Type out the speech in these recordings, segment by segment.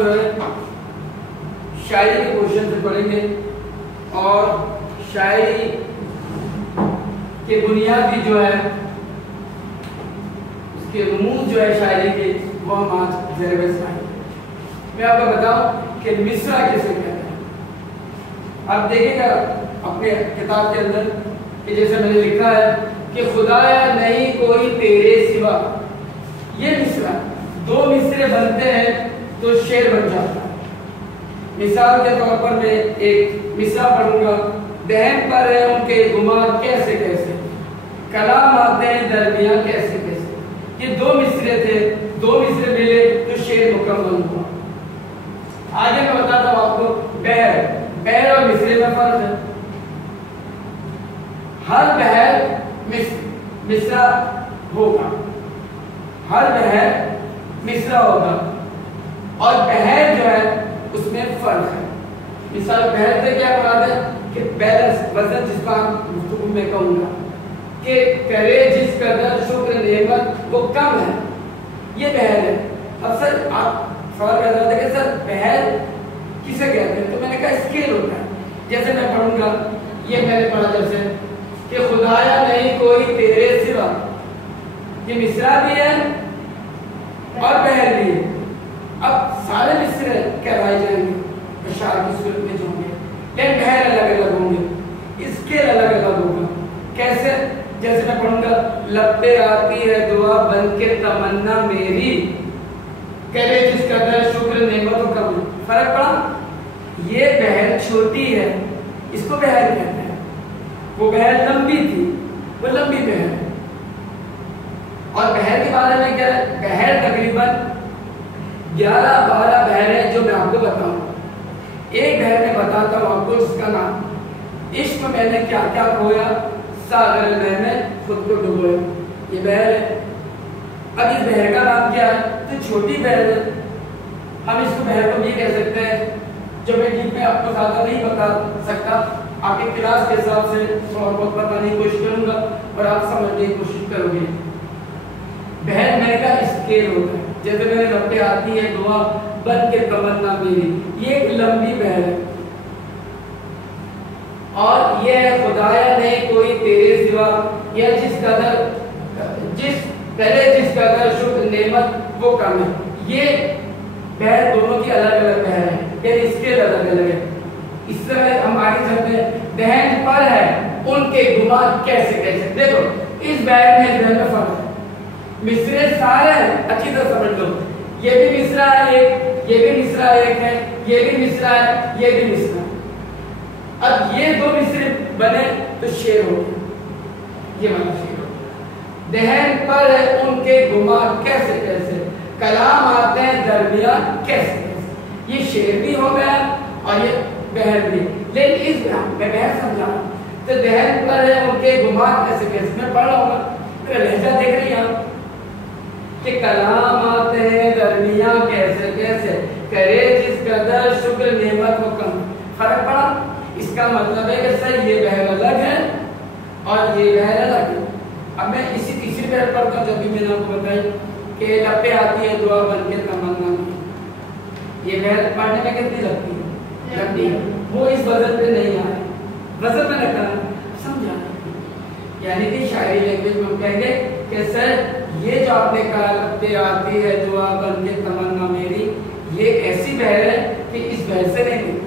جو ہے شاعری کے پورشن سے پڑھیں گے اور شاعری کے بنیادی جو ہے اس کے رموز جو ہے شاعری کے وہ ہم آج زیر بحث آئیں گے۔ میں آپ کو بتاؤں کہ مصرع کیسے کہتے ہیں۔ آپ دیکھیں گا اپنے کتاب کے اندر کہ جیسے میں نے لکھا ہے کہ خدایا نہیں کوئی تیرے سوا، یہ مصرع دو مصرے بنتے ہیں تو شعر بن جاتا ہے۔ مثال کے طور پر میں ایک مصرع پڑھوں گا، دہن پر ہے ان کے گمان کیسے کیسے، کلام آتے ہیں درمیاں کیسے کیسے۔ یہ دو مصرے تھے، دو مصرے ملے تو شعر مکمل ہوا۔ آگے میں بتاتا ہوں آپ کو بہر اور مصرے میں فرق ہے۔ ہر بہر مصرع ہوگا، ہر بہر مصرع ہوگا، اور بہر جو ہے اس میں فرق ہے۔ مثال بہر سے کیا مراد ہے کہ بیلنس وزن، جس کا گفتگو میں کہوں گا کہ کرے جس قدر شکر نعمت وہ کم ہے، یہ بہر ہے۔ اب سر آپ سوال پیدا ہوتا ہے کہ سر بہر کسے کہتے ہیں، تو میں نے کہا اسکیل ہوتا ہے۔ جیسے میں پڑھوں گا، یہ میں نے پڑھا جیسے کہ خدایا نہیں کوئی تیرے سوا، یہ مصرع بھی ہے اور بہر بھی ہے۔ اب سارے مصرے کہلائے جائیں گے اشعار کی صورت میں جو ہوں گے، لیکن بہر الگ الگ ہوں گے، اسکیل الگ الگ ہوگا۔ کیسے؟ جیسے میں پڑھوں گا، لب پہ آتی ہے دعا بن کے تمنا میری، کرے جس قدر شکر نعمتوں کا فرق پڑا۔ یہ بہر چھوٹی ہے، اس کو بہر کہتے ہیں۔ وہ بہر لمبی تھی، وہ لمبی بہر ہے۔ اور بہر کے بارے میں کیا ہے؟ بہر تقریباً 11-12 بہر ہے جو میں آپ کو بتاؤں گا۔ ایک بہر میں بتاتا ہوں آپ کو، اس کا نام عشق میں نے کیا کیا کھویا، ساغر میں نے خود کو ڈبویا، یہ بہر ہے۔ اب اس بہر کا نام کیا ہے؟ تو چھوٹی بہر ہے۔ ہم اس کو بہر کو بھی کہہ سکتے ہیں، جو میں ڈیپ میں آپ کو زیادہ نہیں بتا سکتا، آپ کی کلاس کے حساب سے تھوڑا بہت بتانے کی کوشش کروں گا اور آپ سمجھنے کی کوشش کرو گے۔ بہر میں کا اسکیل ہوتا ہے، جیسے میں نے لب پہ آتی ہے دعا بن کے تمنا میری، یہ ایک لمبی بہر ہے۔ اور یہ ہے خدایا نہیں کوئی تیرے سوا، یا جس قدر جس قدر شکر نعمت وہ کم ہے۔ یہ بہر دونوں کی الگ الگ بہر ہے، یعنی اسکیل الگ الگ ہے۔ اس سے ہم آگے چلتے ہیں، دہن پر ہے ان کے گمان کیسے کیسے۔ دیکھو اس بہر میں اس بہر میں فرق ہے، مصرے سارے ہیں، اچھی طرح سمجھ لو۔ یہ بھی مصرع ہے ایک، یہ بھی مصرع ایک ہے، یہ بھی مصرع ہے، یہ بھی مصرع ہے۔ اب یہ دو مصرے بنے تو شعر ہو گیا، یہ والا شعر ہو گیا۔ دہن پر ہے ان کے گمان کیسے کیسے، کلام آتے ہیں درمیان کیسے کیسے، یہ شعر بھی ہو گیا اور یہ بہر بھی۔ لیکن اس میں بہر سمجھا رہا ہوں، تو دہن پر ہے ان کے گمان کیسے کیسے، میں پڑھ رہا ہوں گا، میرا لہجہ دیکھ رہی ہیں آپ کہ کلام آتے ہیں درمیان کیسے کیسے، کرے جس قدر شکر نعمت وہ کم۔ فرق پڑا؟ اس کا مطلب ہے کہ سر یہ بہر الگ ہے اور یہ بہر الگ ہے۔ اب میں اسی تیسری بہر پڑھتا ہوں، جب بھی میں نے آپ کو بتائی کہ لب پہ آتی ہے دعا بن کے تمنا میری، یہ بہر پڑھنے میں کتنی لگتی ہے؟ لگتی ہے۔ وہ اس وزن پہ نہیں آ رہی، وزن میں رکھا سمجھا، یعنی کہ شاعری لینگویج میں ہم کہیں گے کہ سر یہ جو آپ نے کہا لب پہ آتی ہے دعا بن کے تمنا میری، یہ ایسی بہر ہے کہ اس بہر سے نہیں ملتی۔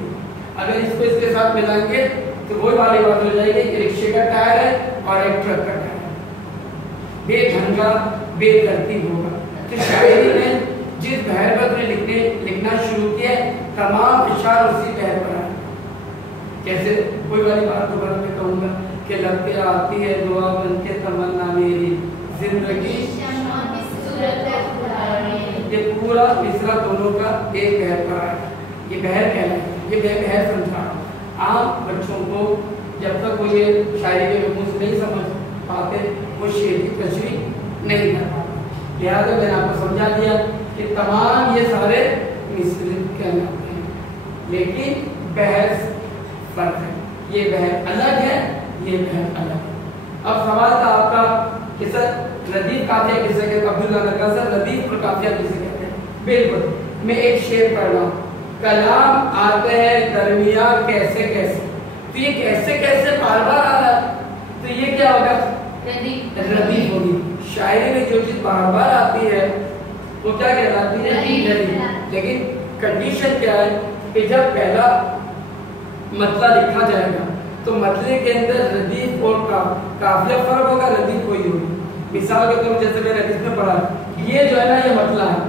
اگر اس کو اس کے ساتھ ملائیں گے تو وہی والی بات ہو جائے گی کہ رکشے کا ٹائر ہے اور ایک ٹرک کا ٹائر ہے، بے ڈھنگا بے ترتیب ہوگا۔ تو شاعری میں جس بہر پر نے لکھنا شروع کیا ہے، تمام اشعار اسی بہر پر آئے۔ کیسے؟ کوئی والی بات دوبارہ میں کہوں گا کہ لب پہ آتی ہے دعا بن کے تمنا میری، زندگی یہ پورا مصرع دونوں کا ایک بہر پر آئے گا۔ یہ بہر کہنا ہے، یہ بہر سمجھا۔ عام بچوں کو جب تک وہ یہ شاعری کے رموز نہیں سمجھ پاتے، وہ شعر کی تشریح نہیں کر پاتے۔ لہٰذا میں نے آپ کو سمجھا دیا کہ تمام یہ سارے مصرے کہلاتے ہیں، لیکن بہر فرق ہے، یہ بہر الگ ہے، یہ بہر الگ ہے۔ اب سوال تھا آپ کا کہ سر ردیف قافیہ کسے کہتے ہیں؟ عبداللہ نے کہا سر ردیف اور قافیہ کسے کہتے ہیں؟ بالکل میں ایک شعر پڑھ رہا ہوں، کلام آتے ہیں درمیان کیسے کیسے، تو یہ کیسے کیسے بار بار آ رہا ہے، تو یہ کیا ہوگا؟ ردیف ہوگی۔ شاعری میں جو چیز بار بار آتی ہے وہ کیا کہلاتی ہے؟ ردیف۔ لیکن کنڈیشن کیا ہے کہ جب پہلا مطلع لکھا جائے گا تو مطلع کے اندر ردیف اور قافیہ فرق ہوگا، ردیف کوئی ہوگی۔ مثال کے طور جیسے میں نے حدیث میں پڑھا، یہ جو ہے نا یہ مطلع ہے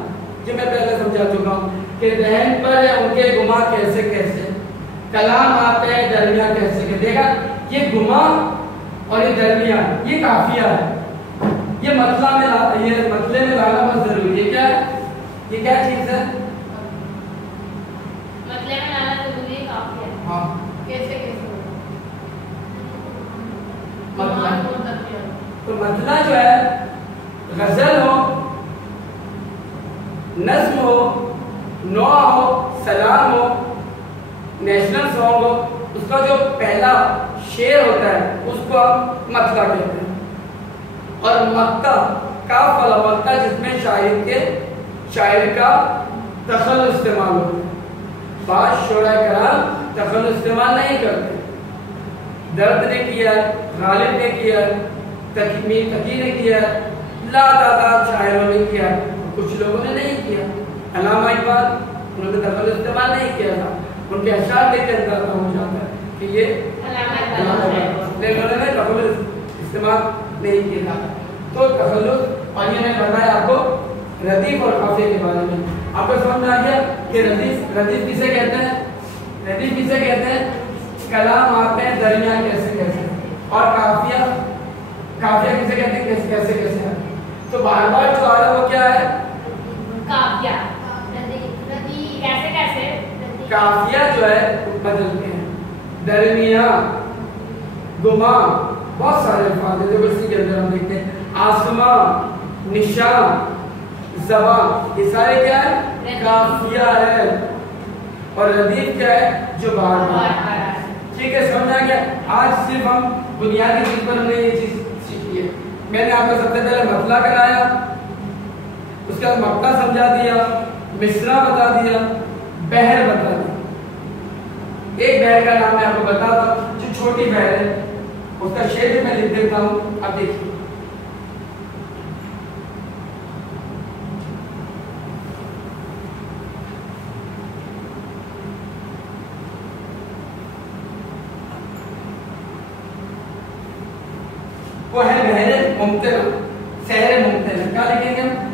جو میں پہلے سمجھا چکا ہوں کہ ذہن پر ہے ان کے گما کیسے کیسے، کلام آتے ہیں درمیان کیسے کیسے۔ دیکھا یہ گما اور یہ درمیان یہ قافیہ ہے، یہ مطلع میں یہ مطلع میں لانا بہت ضروری ہے۔ کیا ہے یہ کیا چیز ہے؟ مطلع میں لانا ضروری ہے، قافیہ۔ ہاں کیسے کیسے مطلع تو مطلع جو ہے غزل ہو، نظم ہو، نوع ہو، سلام ہو، نیشنل سانگ ہو، اس کا جو پہلا شعر ہوتا ہے اس کو ہم مطلع کہتے ہیں۔ اور مقطع کاف والا مقطع جس میں شاعر کا تخلص استعمال ہوتا ہے۔ بعض شعراء کرام تخلص استعمال نہیں کرتے، درد نے کیا ہے، غالب نے کیا ہے، تقی نے کیا ہے، لا تعداد شاعروں نے کیا ہے، کچھ لوگوں نے نہیں کیا۔ علامہ اقبال انہوں نے تخلص استعمال نہیں کیا تھا، ان کے اشعار لے کے اندازہ ہو جاتا ہے کہ یہ علامہ اقبال، لیکن انہوں نے تخلص استعمال نہیں کیا تھا۔ تو تخلص، اور یہ میں بتایا آپ کو ردیف اور قافیے کے بارے میں، آپ کو سمجھ آ گیا کہ ردیف کسے کہتے ہیں؟ ردیف کسے کہتے ہیں؟ کلام آتے ہیں درمیان کیسے کیسے، اور قافیہ کسے کہتے ہیں؟ کیسے کیسے کیسے۔ تو بار بار جو آ رہا ہے وہ کیا ہے؟ قافیہ۔ کیسے کیسے قافیہ جو ہے بدلتے ہیں، درمیان، گما، بہت سارے الفاظ ہیں جو اسی کے اندر ہم دیکھتے ہیں، آسمان، نشان، زبان، یہ سارے کیا ہے؟ قافیہ ہے۔ اور ردیف کیا ہے؟ جو بار بار آ رہا ہے۔ ٹھیک ہے، سمجھا گیا؟ آج صرف ہم بنیادی چیز پر ہم نے یہ چیز سیکھی ہے۔ میں نے آپ کو سب سے پہلے مطلع کرایا، اس کے بعد مقطع سمجھا دیا، مصرع بتا دیا، بحر بتا دیا۔ ایک بحر کا نام میں آپ کو بتاتا ہوں جو چھوٹی بحر ہے، اس کا شعر بھی میں لکھ دیتا ہوں، اب دیکھیے۔ وہ ہے بحر ممتنع، سحر ممتنع۔ کیا لکھیں گے ہم؟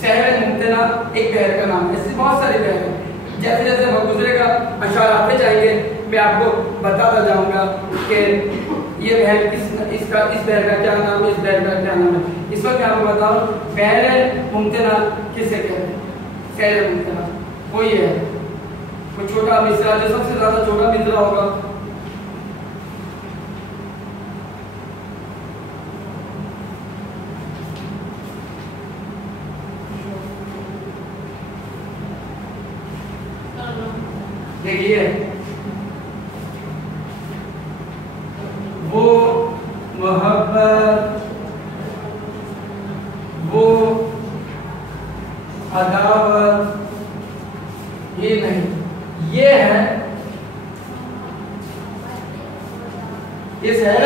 سحر ممتنع ایک بحر کا نام ہے۔ ایسی بہت ساری بحر ہیں، جیسے جیسے وقت گزرے گا اشعار آتے جائیں گے، میں آپ کو بتاتا جاؤں گا کہ یہ بحر اس بحر کا کیا نام ہے، اس بحر کا کیا نام ہے۔ اس وقت میں آپ کو بتاؤں بحر ممتنع کسے کہتے ہیں؟ سحر ممتنع وہ یہ ہے، وہ چھوٹا مصرع جو سب سے زیادہ چھوٹا مصرع ہوگا، دیکھیے وہ محبت، وہ عداوت، یہ نہیں، یہ ہے یہ سحر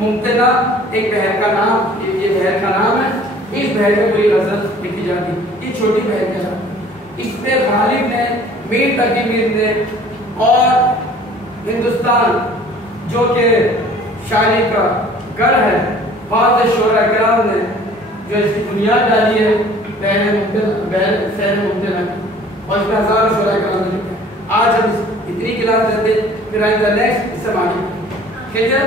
ممتنع ایک بحر کا نام، یہ بحر کا نام ہے۔ اس بحر میں کوئی غزل لکھی جاتی، یہ چھوٹی بحر کا نام، اس پہ غالب نے، میر تقی میر نے اور ہندوستان جو کہ شاعری کا گھر ہے، بعض شعراء کرام نے جو اس کی بنیاد ڈالی ہے سحر ممتنع، اور اس میں ہزاروں شعراء کرام نے لکھا ہے۔ آج ہم اتنی کلاس لیتے، پھر آئندہ نیکسٹ اس سے آگے، ٹھیک ہے؟